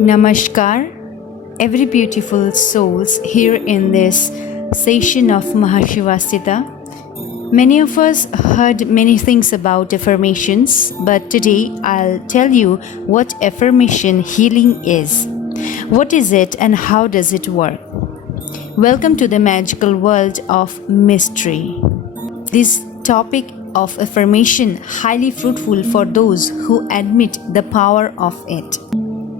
Namaskar, every beautiful souls here in this session of Mahashivastita. Many of us heard many things about affirmations, but today I'll tell you what affirmation healing is. What is it and how does it work? Welcome to the magical world of mystery. This topic of affirmation highly fruitful for those who admit the power of it.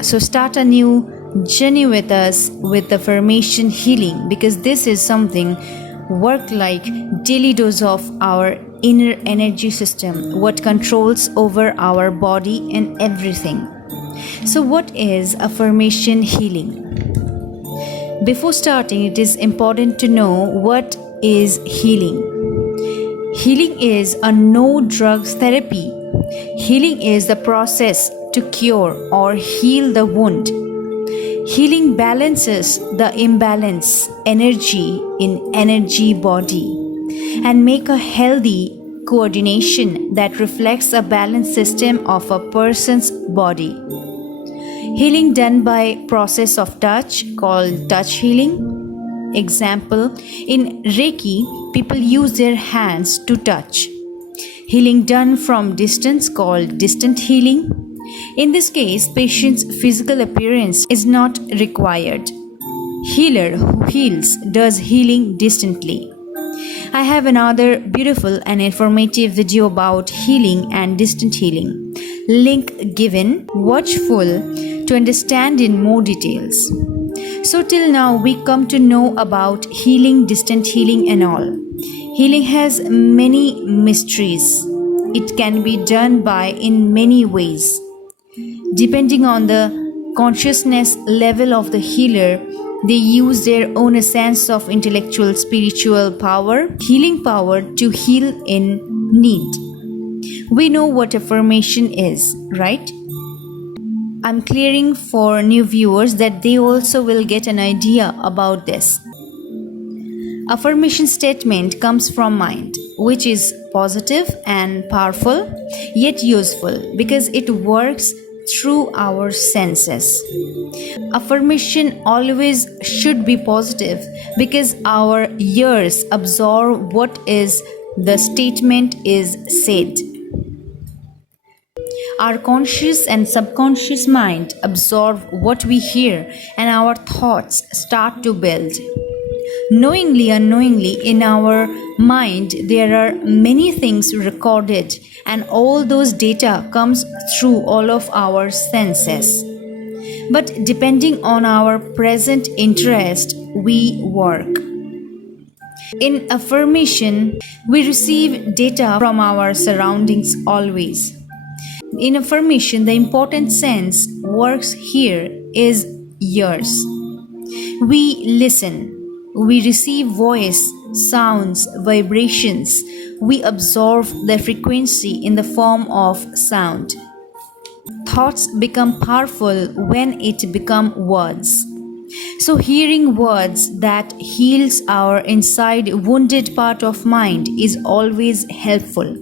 So start a new journey with us with affirmation healing, because this is something work like daily dose of our inner energy system, what controls over our body and everything. So what is affirmation healing? Before starting, it is important to know what is healing. Healing is a no drugs therapy. Healing is the process to cure or heal the wound. Healing balances the imbalance energy in energy body and make a healthy coordination that reflects a balanced system of a person's body. Healing done by process of touch called touch healing. Example, in Reiki, people use their hands to touch. Healing done from distance called distant healing. In this case, patient's physical appearance is not required. Healer who heals does healing distantly. I have another beautiful and informative video about healing and distant healing. Link given. Watch full to understand in more details. So till now we come to know about healing, distant healing and all. Healing has many mysteries. It can be done by in many ways. Depending on the consciousness level of the healer, they use their own essence of intellectual, spiritual power, healing power to heal in need. We know what affirmation is, right? I'm clearing for new viewers that they also will get an idea about this. Affirmation statement comes from mind, which is positive and powerful, yet useful because it works through our senses. Affirmation always should be positive because our ears absorb what is the statement is said. Our conscious and subconscious mind absorb what we hear and our thoughts start to build. Knowingly, unknowingly, in our mind, there are many things recorded, and all those data comes through all of our senses. But depending on our present interest, we work. In affirmation, we receive data from our surroundings always. In affirmation, the important sense works here is ears. We listen. We receive voice, sounds, vibrations. We absorb the frequency in the form of sound. Thoughts become powerful when it become words. So hearing words that heals our inside wounded part of mind is always helpful.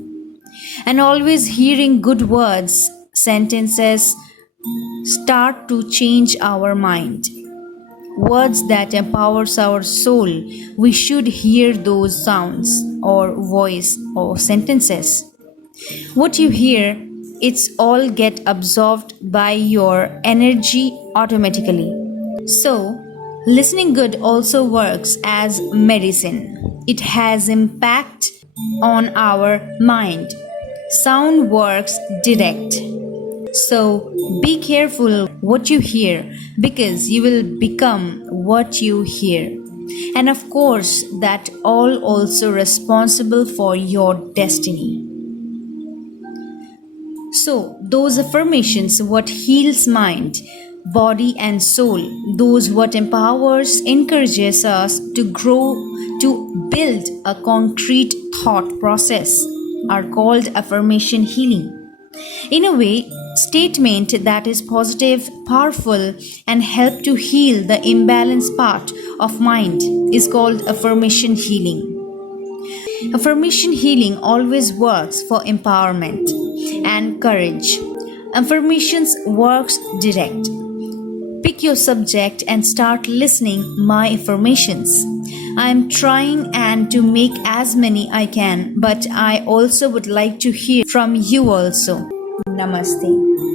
And always hearing good words, sentences start to change our mind. Words that empowers our soul, we should hear those sounds or voice or sentences. What you hear, it's all get absorbed by your energy automatically. So, listening good also works as medicine. It has impact on our mind. Sound works direct. So be careful what you hear because you will become what you hear. And of course, that all also responsible for your destiny. So those affirmations what heals mind, body and soul, those what empowers, encourages us to grow, to build a concrete thought process are called affirmation healing. In a way, statement that is positive, powerful, and help to heal the imbalanced part of mind is called affirmation healing. Affirmation healing always works for empowerment and courage. Affirmations works direct. pick your subject and start listening my affirmations. I am trying and to make as many I can, but I also would like to hear from you also. Namaste.